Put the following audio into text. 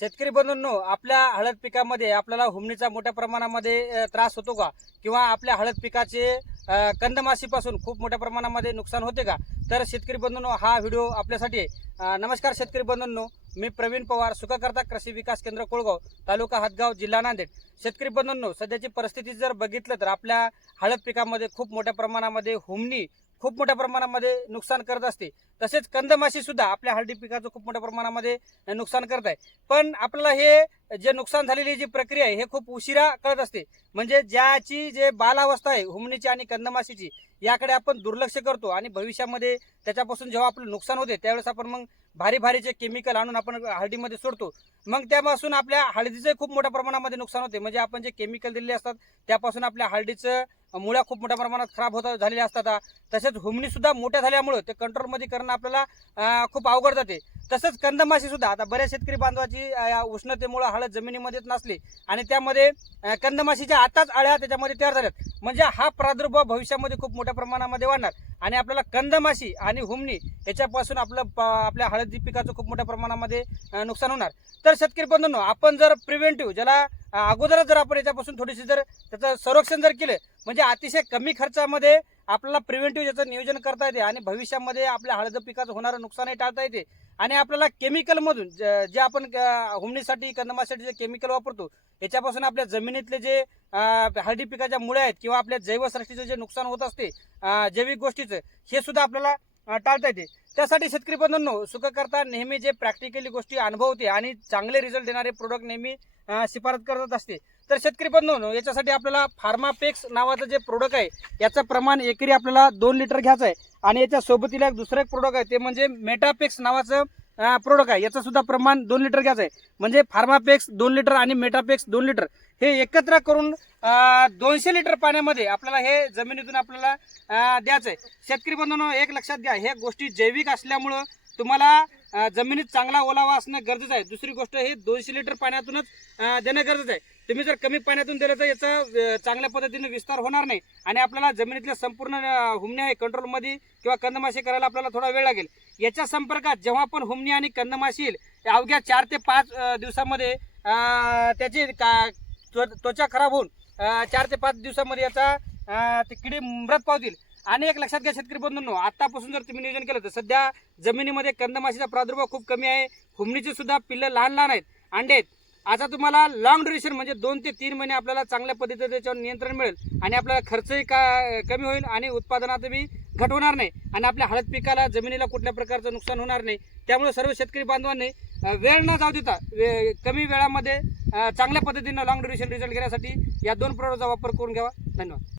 शेतकरी बंधूंनो, आपल्या हळद पिकामध्ये आपल्याला हुमणीचा मोठ्या प्रमाणामध्ये त्रास होतो का? किंवा आपल्या हळद पिकाचे कंदमाशीपासून खूप मोठ्या प्रमाणामध्ये नुकसान होते का? तर शेतकरी बंधूंनो, हा व्हिडिओ आपल्यासाठी आहे. नमस्कार शेतकरी बंधूंनो, मी प्रवीण पवार, सुखकर्ता कृषी विकास केंद्र कोळगाव, तालुका हदगाव, जिल्हा नांदेड. शेतकरी बंधूंनो, सध्याची परिस्थिती जर बघितलं तर आपल्या हळद पिकामध्ये खूप मोठ्या प्रमाणामध्ये हुमणी खूप मोठ्या प्रमाणामध्ये नुकसान करत असते. तसेच कंदमाशी सुद्धा आपल्या हळदी पिकाचं खूप मोठ्या प्रमाणामध्ये नुकसान करत आहे. पण आपल्याला हे जे नुकसान झालेली जी प्रक्रिया आहे हे खूप उशिरा कळत असते. म्हणजे ज्याची जे बालावस्था आहे हुमणीची आणि कंदमाशीची, याकडे आपण दुर्लक्ष करतो आणि भविष्यामध्ये त्याच्यापासून जेव्हा आपलं नुकसान होते त्यावेळेस आपण मग भारीचे केमिकल आणून आपण हळदीमध्ये सोडतो. मग त्यापासून आपल्या हळदीचं खूप मोठ्या प्रमाणामध्ये नुकसान होते. म्हणजे आपण जे केमिकल दिलेले असतात त्यापासून आपल्या हळदीचं मुळ्या खूप मोठ्या प्रमाणात खराब झालेल्या असतात. तसेच हुमणी सुद्धा मोठ्या झाल्यामुळे ते कंट्रोलमध्ये करणं आपल्याला खूप अवघड जाते. तसंच कंदमाशी सुद्धा, आता बऱ्याच शेतकरी बांधवाची उष्णतेमुळे हळद जमिनीमध्येच नसली आणि त्यामध्ये कंदमाशीच्या आताच अळ्या त्याच्यामध्ये तयार झाल्यात. म्हणजे हा प्रादुर्भाव भविष्यामध्ये खूप मोठ्या प्रमाणामध्ये वाढणार आणि आपल्याला कंदमाशी आणि हुमणी याच्यापासून आपल्या हळदी पिकाचं खूप मोठ्या प्रमाणामध्ये नुकसान होणार. तर शेतकरी बंधूंनो, आपण जर प्रिव्हेंटिव्ह, ज्याला अगोदरच जर आपण याच्यापासून थोडीशी जर त्याचं संरक्षण जर केलं, म्हणजे अतिशय कमी खर्चामध्ये आपल्याला प्रिव्हेंटिव्ह याचं नियोजन करता येते आणि भविष्यामध्ये आपल्या हळद पिकाचं होणारं नुकसानही टाळता येते. आणि आपल्याला केमिकलमधून जे आपण हुमणीसाठी कंदमासाठी जे केमिकल वापरतो याच्यापासून आपल्या जमिनीतले जे हळदी पिकाच्या मुळ्या आहेत किंवा आपल्या जैवसृष्टीचं जे नुकसान होत असते जैविक गोष्टीचं, हे सुद्धा आपल्याला टाळता येते. त्यासाठी शेतकरी बंधूंनो, सुखकर्ता नेहमी जे प्रॅक्टिकली गोष्टी अनुभवते आणि चांगले रिझल्ट देणारे प्रोडक्ट नेहमी शिफारस करत असते. तर शेतकरी बंधूंनो, याच्यासाठी आपल्याला फार्मापेक्स नावाचं जे प्रोडक्ट आहे याचं प्रमाण एकरी आपल्याला 2 लिटर घ्यायचं आहे. आणि याच्या सोबतीला दुसरं एक प्रोडक्ट आहे, ते म्हणजे मेटापेक्स नावाचं प्रोडक्ट आहे. याचं सुद्धा प्रमाण 2 लिटर घ्यायचं आहे. म्हणजे फार्मापेक्स 2 लिटर आणि मेटापेक्स 2 लिटर हे एकत्र करून 200 लिटर पाण्यामध्ये आपल्याला हे जमिनीतून आपल्याला द्यायचं आहे. शेतकरी बंधूंनो, एक लक्षात घ्या, ह्या गोष्टी जैविक असल्यामुळं तुम्हाला जमिनीत चांगला ओलावा असणं गरजेचं आहे. दुसरी गोष्ट, हे 200 लिटर पाण्यातूनच देणं गरजेचं आहे. तुम्ही जर कमी पाण्यातून दिलं तर याचा चांगल्या पद्धतीने विस्तार होणार नाही आणि आपल्याला जमिनीतल्या संपूर्ण हुमण्या कंट्रोलमध्ये किंवा कंदमाशी करायला आपल्याला थोडा वेळ लागेल. याच्या संपर्कात जेव्हा पण हुमणी आणि कंदमाशी येईल, अवघ्या 4 ते 5 दिवसामध्ये त्याची त्वचा खराब होऊन 4 ते 5 दिवसामध्ये याचा ते किडी मृत पावतील. आणि एक लक्षात घ्या शेतकरी बंधूंनो, आतापासून जर तुम्ही नियोजन केलं तर सध्या जमिनीमध्ये कंदमाशीचा प्रादुर्भाव खूप कमी आहे. हुमणीची सुद्धा पिल्लं लहान आहेत, अंडे आहेत. आता तुम्हाला लॉंग ड्युरेशन म्हणजे 2 ते 3 महिने आपल्याला चांगल्या पद्धतीने त्याच्यावर नियंत्रण मिळेल आणि आपल्याला खर्चही कमी होईल आणि उत्पादनातही घट होणार नाही आणि आपल्या हळद पिकाला, जमिनीला कुठल्या प्रकारचं नुकसान होणार नाही. त्यामुळे सर्व शेतकरी बांधवांनी वेळ न जाऊ देता कमी वेळामध्ये चांगल्या पद्धतीने लॉंग ड्युरेशन रिझल्ट घेण्यासाठी या 2 प्रोडक्टचा वापर करून घ्यावा. धन्यवाद.